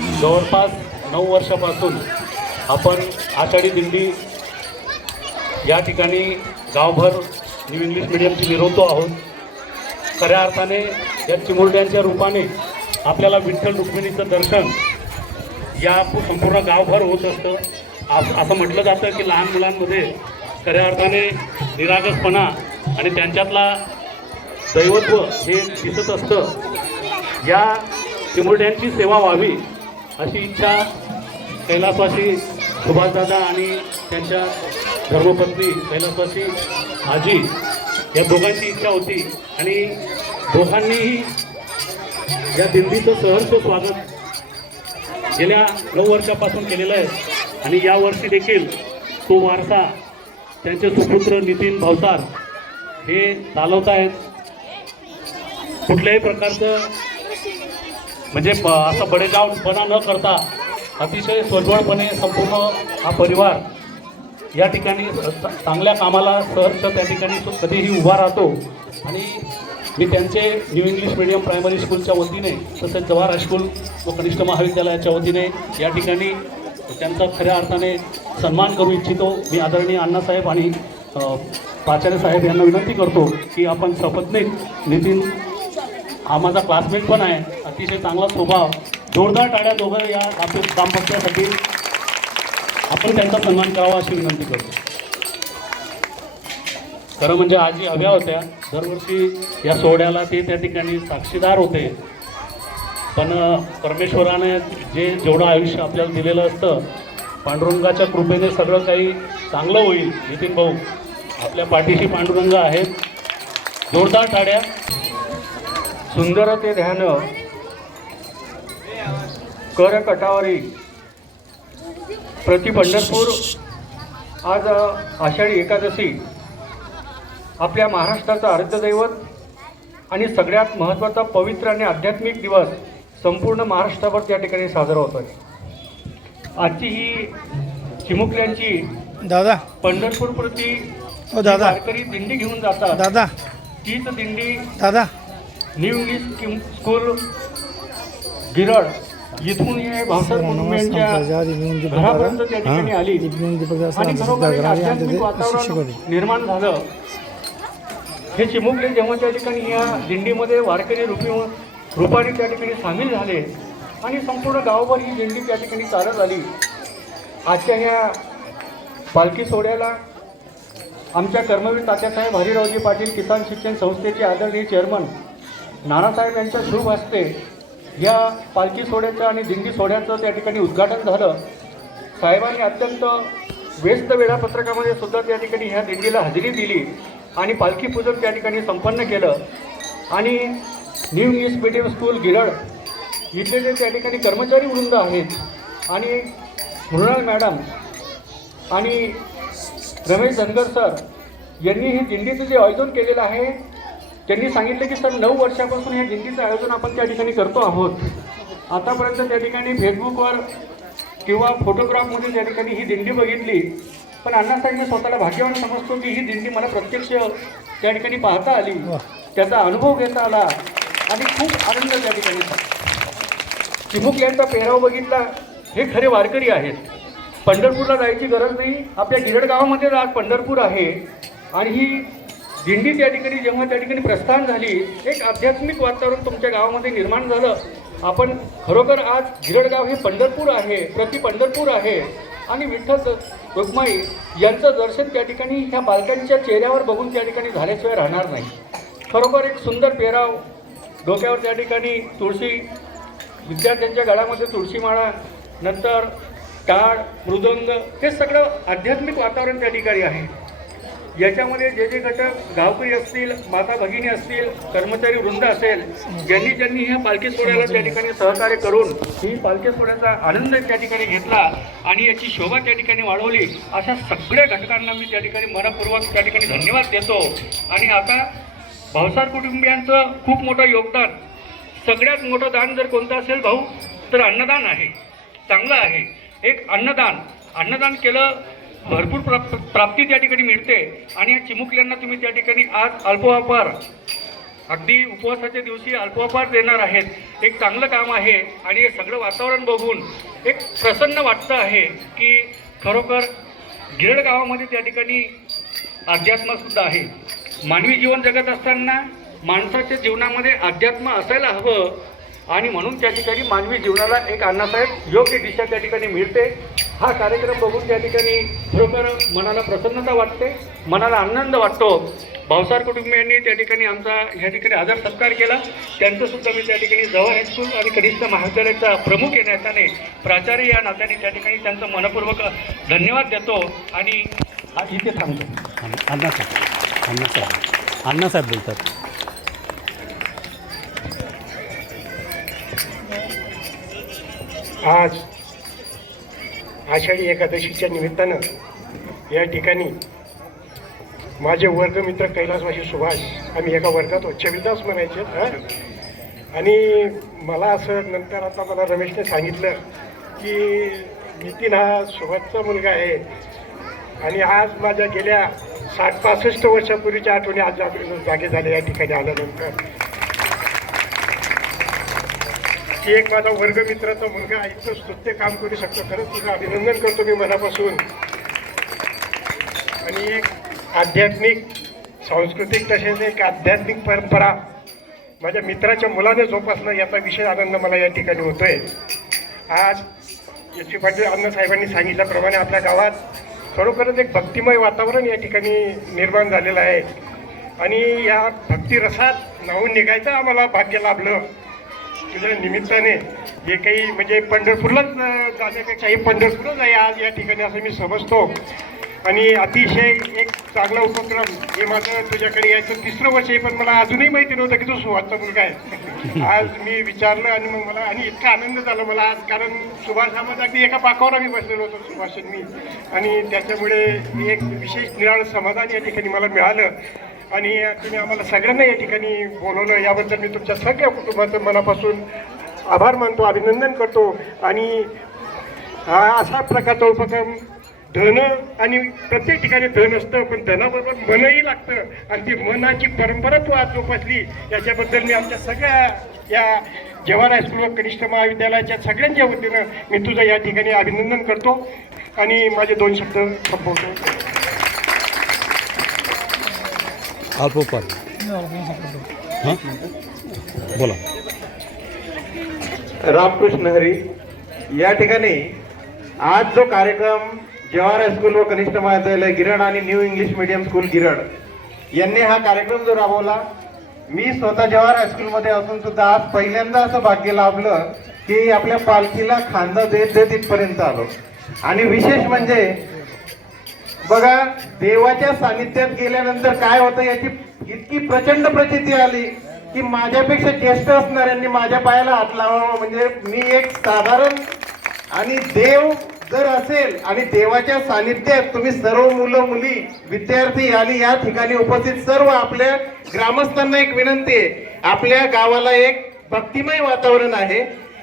जवळपास नऊ वर्षापासून आपण आषाढी दिंडी या ठिकाणी गावभर न्यू इंग्लिश मिडियमची मिरवतो आहोत. खऱ्या अर्थाने या चिमुरड्यांच्या रूपाने आपल्याला विठ्ठल रुक्मिणीचं दर्शन या संपूर्ण गावभर होत असतं. आ- असं म्हटलं जातं की लहान मुलांमध्ये खऱ्या अर्थाने निरागसपणा आणि त्यांच्यातला दैवत्व हे दिसत असतं. या चिमुरड्यांची सेवा व्हावी अशी इच्छा कैलासवासी सुभाषदादा आणि त्यांच्या धर्मपत्नी कैलासवासी आजी या दोघांची इच्छा होती आणि दोघांनीही या दिंडीचं सहर्ष स्वागत गेल्या नऊ वर्षापासून केलेलं आहे. आणि या वर्षी देखील तो वारसा त्यांचे सुपुत्र नितीन भावसार हे चालवत आहेत कुठल्याही प्रकारचं म्हणजे असं बडेजावपणा न करता अतिशय सोज्वळपणे संपूर्ण हा परिवार या ठिकाणी चांगल्या कामाला सहर्ष त्या ठिकाणी तो कधीही उभा राहतो. आणि मी त्यांचे न्यू इंग्लिश मीडियम प्रायमरी स्कूलच्या वतीने तसेच जवाहर हायस्कूल व कनिष्ठ महाविद्यालयाच्या वतीने या ठिकाणी त्यांचा खऱ्या अर्थाने सन्मान करू इच्छितो. मी आदरणीय अण्णासाहेब आणि अ, प्राचार्य साहेब यांना विनंती करतो की आपण सपत्नीक नितीन हा माझा क्लासमेट पण आहे. अतिशय चांगला स्वभाव. जोरदार टाळ्या दोघं या काम दाम्पत्यासाठी आपण त्यांचा सन्मान करावा अशी विनंती करतो. खरं म्हणजे आजी हव्या होत्या. दरवर्षी या सोहळ्याला ते त्या ठिकाणी साक्षीदार होते. पण परमेश्वराने जे जेवढं आयुष्य आपल्याला दिलेलं असतं पांडुरंगाच्या कृपेने सगळं काही चांगलं होईल. नितीन भाऊ आपल्या पाठीशी पांडुरंग आहेत. जोरदार टाळ्या. सुंदर ते ध्यान कर कटावरी प्रति पंढरपूर आज आषाढी एकादशी आपल्या महाराष्ट्राचं आराध्यदैवत आणि सगळ्यात महत्त्वाचा पवित्र आणि आध्यात्मिक दिवस संपूर्ण महाराष्ट्राभर त्या ठिकाणी साजरा होतो आहे आजची ही चिमुकल्यांची दादा. पंढरपूर प्रति ओ दादा. वारकरी दिंडी घेऊन जातात. दादा. तीच दिंडी दादा. न्यू इंग्लिश किम- स्कूल गिरड इथून हे भावसार कुटुंबियांच्या घरापर्यंत त्या ठिकाणी आली. आणि खरोखर एक आध्यात्मिक वातावरण निर्माण झालं. हे चिमुकले जेव्हा त्या ठिकाणी या दिंडीमध्ये वारकरी रूपी रूपाने त्या ठिकाणी सामील झाले आणि संपूर्ण गावभर ही दिंडी त्या ठिकाणी चालत आली. आजच्या ह्या पालखी सोहळ्याला आमच्या कर्मवीर तात्यासाहेब हरिरावजी पाटील किसान शिक्षण संस्थेचे आदरणीय चेअरमन नानासाहेब यांच्या शुभ हस्ते या पालखी सोहळ्याचं आणि दिंडी सोहळ्याचं त्या ठिकाणी उद्घाटन झालं. साहेबांनी अत्यंत व्यस्त वेळापत्रकामध्ये सुद्धा त्या ठिकाणी ह्या दिंडीला हजेरी दिली आणि पालखी पूजन त्या ठिकाणी संपन्न केलं. आणि new English medium school Girad इथले जे त्या ठिकाणी कर्मचारी वृंद आहेत आणि मृणाल मॅडम आणि रमेश धनगर सर यांनी ही दिंडीचं जे आयोजन केलेलं आहे त्यांनी सांगितले की सर नऊ वर्षापासून या दिंडीचं आयोजन आपण त्या ठिकाणी करतो आहोत. आतापर्यंत त्या ठिकाणी फेसबुकवर किंवा फोटोग्राफमध्ये त्या ठिकाणी ही दिंडी बघितली. पण अण्णासाहेब मी स्वतःला भाग्यवान समजतो की ही दिंडी मला प्रत्यक्ष त्या ठिकाणी पाहता आली. त्याचा अनुभव घेता आला. आणि खूप आनंद त्या ठिकाणी चिमुक यांचा पेहराव बघितला. हे खरे वारकरी आहेत. पंढरपूरला जायची गरज नाही. आपल्या गिरड गावामध्ये आज पंढरपूर आहे. आणि ही दिंडी त्या ठिकाणी जेव्हा त्या ठिकाणी प्रस्थान झाली एक आध्यात्मिक वातावरण तुमच्या गावामध्ये निर्माण झालं. आपण खरोखर आज गिरडगाव हे पंढरपूर आहे प्रति पंढरपूर आहे. आणि विठ्ठल रुक्माई यांचं दर्शन त्या ठिकाणी ह्या बालकांच्या चेहऱ्यावर बघून त्या ठिकाणी झाल्याशिवाय राहणार नाही. खरोखर एक सुंदर पेहराव डोक्यावर त्या ठिकाणी तुळशी विद्यार्थ्यांच्या गळ्यामध्ये तुळशीमाळा नंतर टाळ मृदंग हे सगळं आध्यात्मिक वातावरण त्या ठिकाणी आहे. याच्यामध्ये जे जे घटक गावकरी असतील माता भगिनी असतील कर्मचारी वृंद असेल ज्यांनी ज्यांनी ह्या पालखी सोहळ्याला त्या ठिकाणी सहकार्य करून ही पालखी सोहळ्याचा आनंद त्या ठिकाणी घेतला आणि याची शोभा त्या ठिकाणी वाढवली अशा सगळ्या घटकांना मी त्या ठिकाणी मनपूर्वक त्या ठिकाणी धन्यवाद देतो. आणि आता भावसार कुटुंबियांचं खूप मोठं योगदान. सगळ्यात मोठं दान जर कोणतं असेल भाऊ तर अन्नदान आहे. चांगलं आहे. एक अन्नदान. अन्नदान केलं भरपूर प्राप प्राप्ती त्या ठिकाणी मिळते आणि या चिमुकल्यांना तुम्ही त्या ठिकाणी आज अल्पोपार अगदी उपवासाच्या दिवशी अल्पवापार देणार आहेत. एक चांगलं काम आहे आणि हे सगळं वातावरण बघून एक प्रसन्न वाटतं आहे की खरोखर गिरड गावामध्ये त्या ठिकाणी अध्यात्मसुद्धा आहे. मानवी जीवन जगत असताना माणसाच्या जीवनामध्ये अध्यात्म असायला हवं आणि म्हणून त्या ठिकाणी मानवी जीवनाला एक अण्णासाहेब योग्य दिशा त्या ठिकाणी मिळते. हा कार्यक्रम बघून त्या ठिकाणी खरोखर मनाला प्रसन्नता वाटते मनाला आनंद वाटतो. भावसार कुटुंबियांनी त्या ठिकाणी आमचा या ठिकाणी आदर सत्कार केला. त्यांचंसुद्धा मी त्या ठिकाणी जवळ हायस्कूल आणि कनिष्ठ महाविद्यालयाचा प्रमुख या नात्याने प्राचार्य या नात्याने त्या ठिकाणी त्यांचं मनपूर्वक धन्यवाद देतो आणि इथे थांबतो. अण्णासाहेब अण्णासाहेब. अण्णासाहेब बोलतात. आज आषाढी एकादशीच्या निमित्तानं या ठिकाणी माझे वर्गमित्र कैलासवासी सुभाष आम्ही एका वर्गात उच्चविदास चविदास म्हणायचे हां? आणि मला असं नंतर आता मला रमेशने सांगितलं की नितीन हा सुभाषचा मुलगा आहे. आणि आज माझ्या गेल्या साठ पासष्ट वर्षापूर्वीच्या आठवणी आज जागे झाल्या या ठिकाणी आल्यानंतर. की एक माझा वर्गमित्राचा मुलगा इतकं स्तुत्य काम करू शकतो. खरंच तुझं अभिनंदन करतो मी मनापासून. आणि एक आध्यात्मिक सांस्कृतिक तसेच एक आध्यात्मिक परंपरा माझ्या मित्राच्या मुलाने जोपासणं याचा विशेष आनंद मला या ठिकाणी होतोय. आज एस पी पाटील अण्णासाहेबांनी सांगितल्याप्रमाणे आपल्या गावात खरोखरच एक भक्तिमय वातावरण या ठिकाणी निर्माण झालेलं आहे. आणि या भक्तिरसात नाहून निघायचं आम्हाला भाग्य लाभलं. तुझ्या निमित्ताने जे काही म्हणजे पंढरपूरलाच अं, जाण्यापेक्षा हे पंढरपूरच आहे आज या ठिकाणी असं मी समजतो. आणि अतिशय एक चांगला उपक्रम हे माझं तुझ्याकडे यायचं तिसरं वर्ष आहे पण मला अजूनही माहिती नव्हतं की तू सुहासचा मुलगा आहे. आज मी विचारलं आणि मग मला आणि इतका आनंद झाला मला आज कारण सुभाष हा अगदी एका पाकावर आम्ही बसलेलो होतो सुभाष मी आणि त्याच्यामुळे एक विशेष निराळ समाधान या ठिकाणी मला मिळालं. आणि तुम्ही आम्हाला सगळ्यांना या ठिकाणी बोलवलं. याबद्दल मी तुमच्या सगळ्या कुटुंबाचं मनापासून आभार मानतो अभिनंदन करतो. आणि हा असा प्रकारचा उपक्रम धन आणि प्रत्येक ठिकाणी धन असतं पण धनाबरोबर मनही लागतं. आणि ती मनाची परंपरा तू आज जोपासली याच्याबद्दल मी आमच्या सगळ्या या जवाहर हायस्कूल व कनिष्ठ महाविद्यालयाच्या सगळ्यांच्या वतीनं मी तुझं या ठिकाणी अभिनंदन करतो. आणि माझे दोन शब्द संपवतो. अल्पोपार हां? बोला. रामकृष्ण हरी या ठिकाणी आज जो कार्यक्रम जवाहर हायस्कूल व कनिष्ठ महाविद्यालय गिरड आणि new English medium school Girad यांनी हा कार्यक्रम जो राबवला मी स्वतः जवाहर हायस्कूलमध्ये असून सुद्धा आज पहिल्यांदा असं भाग्य लाभलं की आपल्या पालखीला खांदा देत देत इथपर्यंत आलो. आणि विशेष म्हणजे बघा देवाच्या सानिध्यात गेल्यानंतर काय होतं याची इतकी प्रचंड प्रचिती आली की माझ्यापेक्षा ज्येष्ठ असणाऱ्यांनी माझ्या पायाला हात लावावा. म्हणजे मी एक साधारण आणि देव जर असेल आणि देवाच्या सानिध्यात तुम्ही सर्व मुलं मुली विद्यार्थी आणि या ठिकाणी उपस्थित सर्व आपल्या ग्रामस्थांना एक विनंती आहे. आपल्या गावाला एक भक्तिमय वातावरण आहे.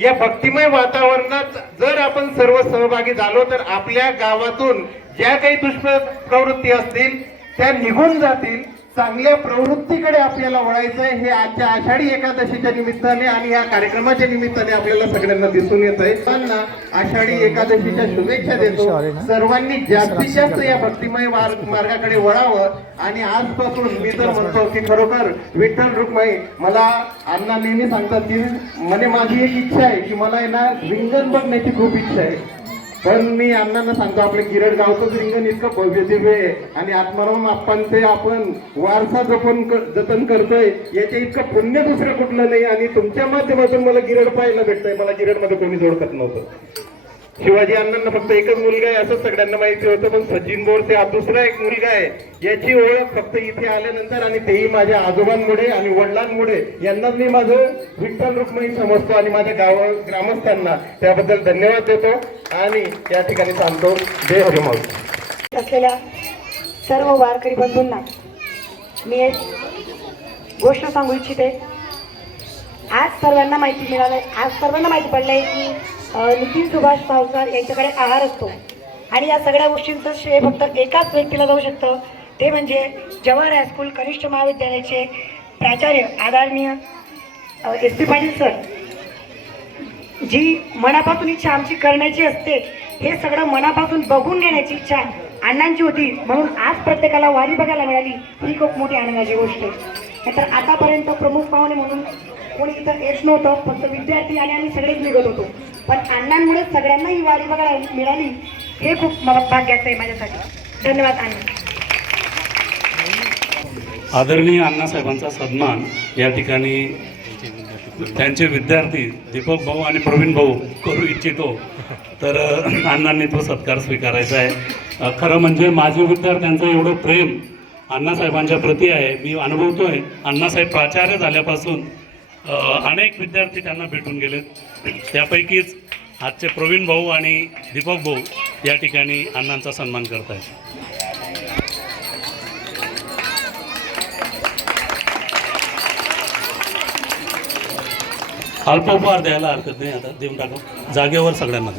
या भक्तिमय वातावरणात जर आपण सर्व सहभागी झालो तर आपल्या गावातून ज्या काही दुष्प्रवृत्ती असतील त्या निघून जातील. चांगल्या प्रवृत्तीकडे आपल्याला वळायचं आहे हे आजच्या आषाढी एकादशीच्या निमित्ताने आणि या कार्यक्रमाच्या निमित्ताने आपल्याला सगळ्यांना दिसून येत आहे सर्वांना आषाढी एकादशीच्या शुभेच्छा देतो. सर्वांनी जास्तीत जास्त या भक्तिमय मार्ग- मार्गाकडे वळावं. आणि आजपासून मी तर म्हणतो की खरोखर विठ्ठल रुक्माई मला अण्णा नेहमी सांगतात की म्हणे माझी एक इच्छा आहे की मला ना रिंगण बघण्याची खूप इच्छा आहे. पण मी अण्णांना सांगतो आपले गिरड गावचंच रिंगण इतकं भव्य दिव्य आहे. आणि आत्माराम आप्पांचे आपण वारसा जपन जतन करतोय याच्या इतकं पुण्य दुसरं कुठलं नाही. आणि तुमच्या माध्यमातून मला गिरड पाहायला भेटतंय. मला गिरडमध्ये कोणी जोडकत नव्हतं. शिवाजी अण्णांना फक्त एकच मुलगा आहे असं सगळ्यांना माहिती होतं पण सचिन बोरसे हा दुसरा एक मुलगा आहे याची ओळख फक्त इथे आल्यानंतर आणि तेही माझ्या आजोबांमुळे आणि वडिलांमुळे. यांनाच मी माझं विठ्ठल रुक्मिणी समजतो आणि माझ्या गाव ग्रामस्थांना. त्याबद्दल धन्यवाद देतो आणि या ठिकाणी सांगतो जय हरिमाऊ असलेल्या सर्व वारकरी बंधूंना मी एक गोष्ट सांगू इच्छिते. आज सर्वांना माहिती मिळालंय आज सर्वांना माहिती पडलं आहे की नितीन सुभाष भावसार यांच्याकडे आहार असतो. आणि या सगळ्या गोष्टींचं श्रेय फक्त एकाच व्यक्तीला जाऊ शकतं. ते म्हणजे जवाहर हायस्कूल कनिष्ठ महाविद्यालयाचे प्राचार्य आदरणीय एस पी पाटील सर. जी मनापासून इच्छा आमची करण्याची असते हे सगळं मनापासून बघून घेण्याची इच्छा अण्णांची होती. म्हणून आज प्रत्येकाला वारी बघायला मिळाली. ही खूप मोठी आनंदाची गोष्ट आहे. तर आतापर्यंत प्रमुख पाहुणे म्हणून कोणी इथं येत नव्हतं. फक्त विद्यार्थी आणि आम्ही सगळेच निघत होतो. पण अण्णांमुळे सगळ्यांना ही वारी बघायला मिळाली. हे खूप भाग्याचं आहे माझ्यासाठी. धन्यवाद अण्णा. आदरणीय अण्णासाहेबांचा सन्मान या ठिकाणी त्यांचे विद्यार्थी दीपक भाऊ आणि प्रवीण भाऊ करू इच्छितो. तर अण्णांनी तो सत्कार स्वीकारायचा आहे. खरं म्हणजे माझे विद्यार्थ्यांचं एवढं प्रेम अण्णासाहेबांच्या प्रती आहे. मी अनुभवतो आहे अण्णासाहेब प्राचार्य झाल्यापासून अनेक विद्यार्थी त्यांना भेटून गेलेत त्यापैकीच आजचे प्रवीण भाऊ आणि दीपक भाऊ या ठिकाणी अण्णांचा सन्मान करत आहेत. अल्पोपहार द्यायला हरकत नाही आता देऊन टाकू. जागेवर सगळ्यांना